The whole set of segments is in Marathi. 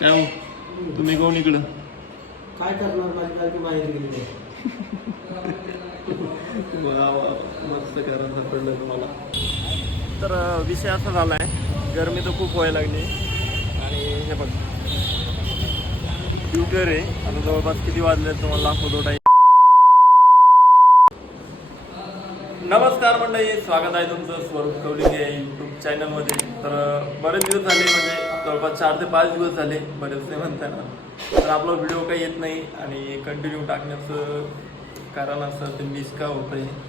काय हो? तुम्ही कोण इकडं? काय करणार माझी बायको बाहेर गेली वा वा मस्त कारण सापडलं तुम्हाला. तर विषय असा झाला आहे गरमी तर खूप व्हायला लागली. आणि हे बघ. ट्युटर आहे आता जवळपास किती वाजले तुम्हाला दाखवतो टाईम नमस्कार मंडळी स्वागत आहे तुमचं स्वरूप कवलिंगे यूट्यूब चॅनलमध्ये तर बरेच दिवस झाले म्हणजे जवळपास चार ते पाच दिवस झाले बरेचसे म्हणताना. तर आपला व्हिडिओ काही येत नाही आणि कंटिन्यू टाकण्याचं कारण असं ते मिस का होतं आहे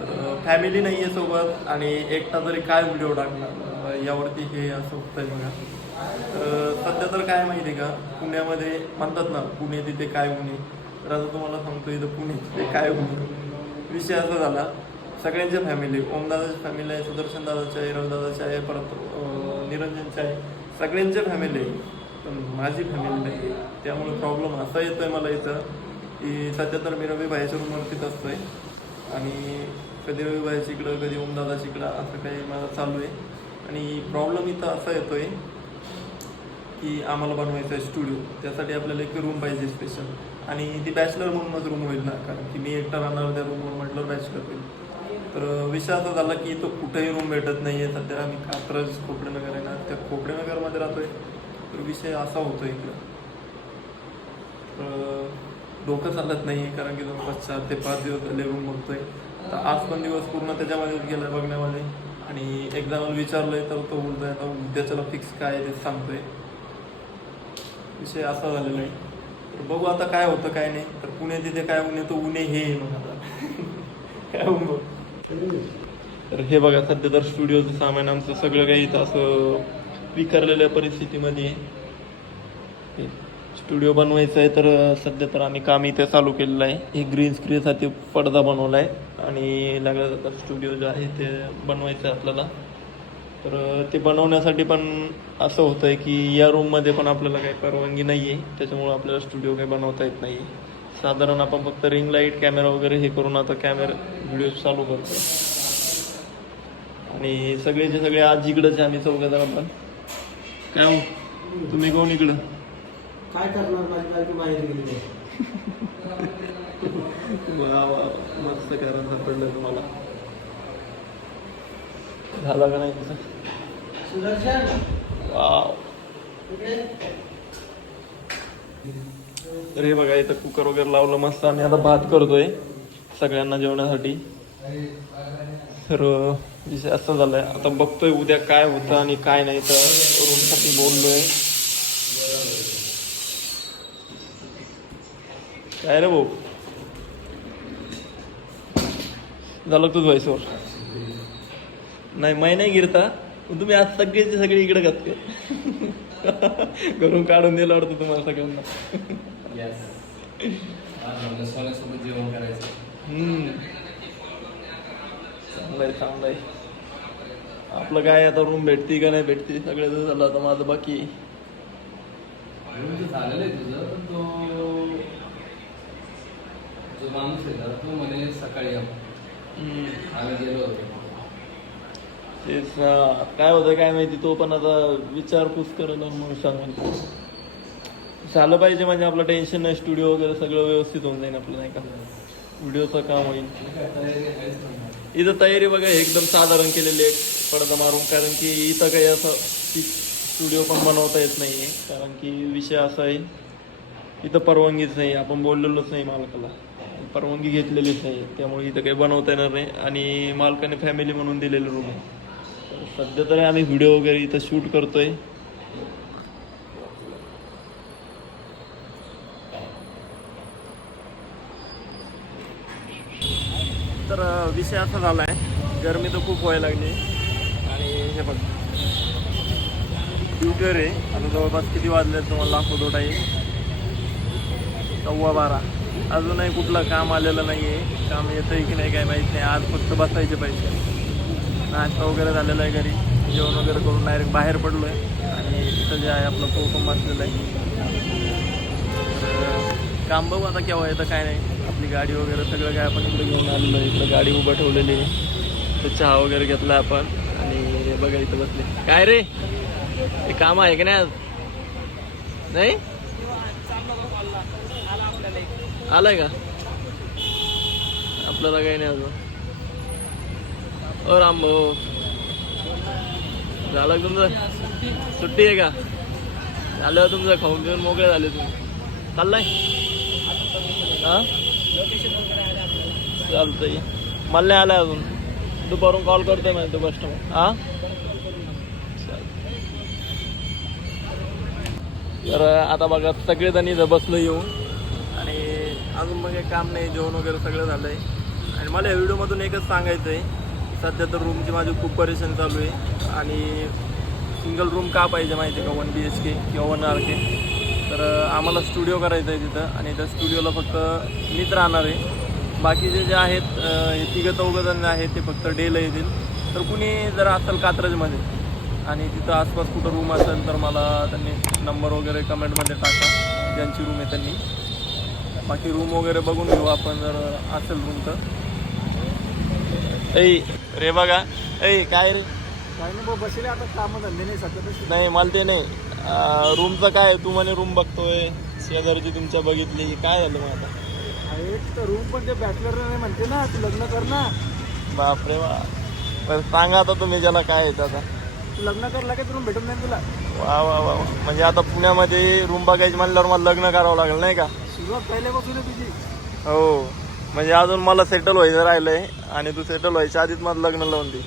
तर फॅमिली नाही आहे सोबत आणि एकटा तरी काय व्हिडिओ टाकणार? यावरती हे असं होतंय बघा. तर सध्या तर काय माहिती आहे का? पुण्यामध्ये म्हणतात ना पुणे तिथे काय उणे तर आता तुम्हाला सांगतो इथं पुणे तिथे काय उणे विषय असा झाला सगळ्यांच्या फॅमिली ओमदादाची फॅमिली आहे सुदर्शन दादाची आहे रवदादाची आहे परत निरंजनची आहे. सगळ्यांच्या फॅमिली आहे. पण माझी फॅमिली नाही आहे त्यामुळे प्रॉब्लेम असा येतो आहे मला इथं की सध्या तर मी रवी भाईच्या रूमवरतीच आहे आणि कधी रवी भाईच्या इकडं कधी ओमदादाच्या इकडं असं काही मला चालू आहे. आणि प्रॉब्लेम इथं असा येतो आहे की आम्हाला बनवायचं आहे स्टुडिओ त्यासाठी आपल्याला एक रूम पाहिजे स्पेशल आणि ती बॅचलर म्हणूनच रूम होईल ना कारण की मी एकटा राहणार त्या रूमवर म्हटलं बॅचलर होईल. तर विषय असा झाला की तो कुठेही रूम भेटत नाही आहे सध्या आम्ही कात्रज खोपडेनगर आहे ना त्या खोबरेनगरमध्ये राहतोय. तर विषय असा होतो इकडं. तर डोकं चालत नाही कारण की जवळपास चार ते पाच दिवस झाले रूम बघतोय. तर आज पण दिवस पूर्ण त्याच्यामध्येच गेला बघण्यामध्ये. आणि एक जणाला विचारलंय तर तो बोलतोय आता उद्याच्याला फिक्स काय आहे ते सांगतोय. विषय असा झालेला आहे. तर बघू आता काय होतं काय नाही. तर पुणे तिथे काय उणे तो उणे हे मग आता. काय बघ. तर हे बघा सध्या तर स्टुडिओचं सामान आमचं सगळं काही इथं असं विखरलेल्या परिस्थितीमध्ये स्टुडिओ बनवायचं आहे तर सध्या तर आम्ही काम इथे चालू केलेलं आहे. हे ग्रीन स्क्रीनसाठी पडदा बनवला आहे आणि लागलं तर स्टुडिओ जे आहे ते बनवायचं आहे आपल्याला. तर ते बनवण्यासाठी पण असं होतं आहे की या रूममध्ये पण आपल्याला काही परवानगी नाही आहे त्याच्यामुळं आपल्याला स्टुडिओ काही बनवता येत नाही साधारण आपण फक्त रिंग लाइट कॅमेरा वगैरे हे करून आता कॅमेरा व्हिडिओ चालू करतो आणि सगळे जे सगळे आज इकडंच आहे आम्ही चौघजण आपण काय हो? तुम्ही कोण इकडं? काय करणार माझी बायको बाहेर गेली वा वा मस्त कारण सापडलं तुम्हाला. झाला का नाही सुदर्शन! वाव. इकडे तर हे बघा इथं कुकर वगैरे लावलं मस्त. आणि आता भात करतोय सगळ्यांना जेवणासाठी. अं, विषय असं झालाय. आता बघतोय उद्या काय होतं आणि काय नाही तर रूमसाठी बोललोय. काय रे भाऊ? झालं तुझ व्हायसवर नाही मै नाही गिरता पण तुम्ही आज सगळेचे सगळे इकडे घातले. घरून काढून दिलं वाटतं तुम्हाला सगळ्यांना. सोन्यासोबत जेवण करायचं. हम्म. चांगलंय चांगलंय आपलं काय आता रूम भेटती का नाही भेटती सगळं झालं आता माझं बाकी आहे. झालेलं आहे तुझं पण तो जो माणूस आहे ना तो म्हणे सकाळी या. हम्म. आम्ही गेलो होतो तेच ना. काय होतं काय माहिती तो पण आता विचारपूस करेल आणि मग सांगेल झालं पाहिजे म्हणजे आपलं टेन्शन नाही स्टुडिओ वगैरे सगळं व्यवस्थित होऊन जाईल आपलं नाही का व्हिडिओचं काम होईल तयारी. इथं तयारी बघा एकदम साधारण केलेली आहे पडदा मारून कारण की इथं काही असं स्टुडिओ पण बनवता येत नाही आहे कारण की विषय असा आहे इथं परवानगीच नाही आपण बोललेलोच नाही मालकाला. परवानगी घेतलेलीच नाही त्यामुळे इथं काही बनवता येणार नाही. आणि मालकाने फॅमिली म्हणून दिलेलं रूम आहे. सध्या तरी आम्ही व्हिडिओ वगैरे इथं शूट करतोय. विषय असा झाला आहे गरमी तर खूप व्हायला लागली. आणि हे बघ ट्युटर आहे. आता जवळपास किती वाजले तुम्हाला दाखवतो आहे सव्वा बारा. अजूनही कुठलं काम आलेलं नाही आहे काम येतं आहे की नाही काय माहीत नाही. आज फक्त बसायचे पाहिजे नाश्ता वगैरे झालेला आहे घरी. जेवण वगैरे करून डायरेक्ट बाहेर पडलो आहे आणि इथं जे आहे आपलं कोकम असलेलं आहे. तर काम बघू आता केव्हा येतं काय नाही. गाडी वगैरे सगळं काय आपण इकडे घेऊन आलेलो आहे. इकडं गाडी उभं ठेवलेली आहे. तर चहा वगैरे घेतला आपण. आणि बघा इथं बसले. काय रे? हे काम आहे की नाही आज? नाही? आलाय का? आपल्याला काही नाही अजून. ओ राम भाऊ. झालं का तुमचं? सुट्टी आहे का? झालं तुमचं. खाऊन पिऊन मोकळे झाले तुम्ही. चाललाय? हा? चालतंय. मला नाही आलाय अजून. दुपारून कॉल करतोय म्हणजे तो कस्टमर हा? तर आता बघा सगळेजण इथं बसलो येऊन. आणि अजून मग काही काम नाही जेवण वगैरे सगळं झालं आहे आणि मला या व्हिडिओमधून एकच सांगायचं आहे सध्या तर रूमची माझी खूप परेशान चालू आहे. आणि सिंगल रूम का पाहिजे माहिती आहे का? वन बी एच के किंवा वन आर के तर आम्हाला स्टुडिओ करायचं आहे तिथं आणि त्या स्टुडिओला फक्त मीच राहणार आहे. बाकीचे जे आहेत हे तिघं चौघजण आहेत ते फक्त डेला येतील. तर कुणी जर असेल कात्रजमध्ये आणि तिथं आसपास कुठं रूम असेल तर मला त्यांनी नंबर वगैरे कमेंटमध्ये टाका. ज्यांची रूम आहे त्यांनी. बाकी रूम वगैरे बघून घेऊ आपण जर असेल रूम तर. ऐ रे बघा. ऐ काय रे? नाही बसले आता कामं धंदे नाही नाही मला ते नाही. रूमचं काय तू म्हणे रूम बघतोय शेजारची तुमच्या बघितली काय झालं मग आता? एक तर रूम पण ते बॅचलर नाही म्हणते ना तू लग्न कर ना. बापरे वा बरं सांगा आता तुम्ही ज्याला काय येतं आता तू लग्न कर लगेच रूम भेटून नाही तुला. वा वा वा वा. म्हणजे आता पुण्यामध्ये रूम बघायची म्हणल्यावर मला लग्न करावं लागेल नाही का? सुरुवात पहिल्यापासून आहे तुझी. हो. म्हणजे अजून मला सेटल व्हायचं राहिलंय आणि तू सेटल व्हायच्या आधीच मला लग्न लावून दे.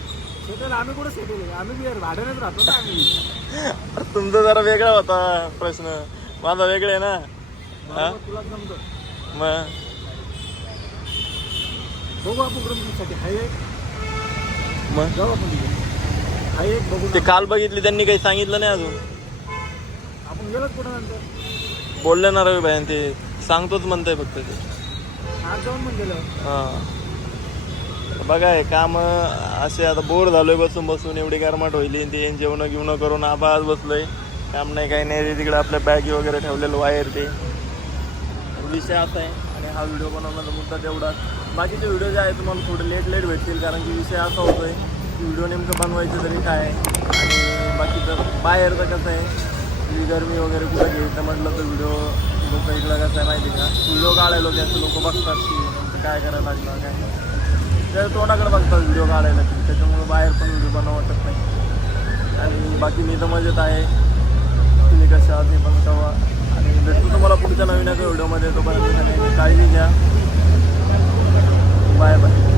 सेटल आम्ही कुठे सेटल आहे आम्ही बी भाड्यानेच राहतो ना आम्ही. अरे तुमचा जरा वेगळा होता प्रश्न. माझा वेगळा आहे ना? हा? बरोबर, तुला जमतो. मग? बघू आपण रूम तुझ्यासाठी हाय एक. मग? जाऊ आपण तिथे हाय एक बघू ते काल बघितली त्यांनी काही सांगितलं नाही अजून. आपण गेलोच कुठं नंतर? बोलले ना रवी भाई ते सांगतोच म्हणताय फक्त ते. आज जाऊन गेलं हा. बघा हे काम असे आता बोर झालोय बसून बसून एवढी गारमाट होईल ते जेवणं घेऊन करून आबाज बसलोय. काम नाही काही नाही तिकडे आपल्या बॅगी वगैरे ठेवलेलं वायर ते. विषय असा आहे. आणि हा व्हिडिओ बनवण्याचा मुद्दा तेवढा. बाकीचे व्हिडिओ जे आहे तुम्हाला थोडे लेट लेट भेटतील कारण की विषय असा होतोय की व्हिडिओ नेमकं बनवायचं तरी काय आणि बाकीचं बाहेरचं कसं आहे? गरमी वगैरे कुठं घ्यायचं म्हटलं तर व्हिडिओ लोक इकडं कसं आहे माहिती का? व्हिडिओ काढायला असं लोक बघतात की काय करायला लागलं काय नाही. तोंडाकडे बघतात व्हिडिओ काढायला त्याच्यामुळे बाहेर पण व्हिडिओ बनवू वाटत नाही. आणि बाकी मी तर मजेत आहे. तुम्ही कशा आहात पण कवा आणि भेटतो तुम्हाला पुढच्या नवीन एका व्हिडिओमध्ये तोपर्यंत काळजी घ्या. Bye bye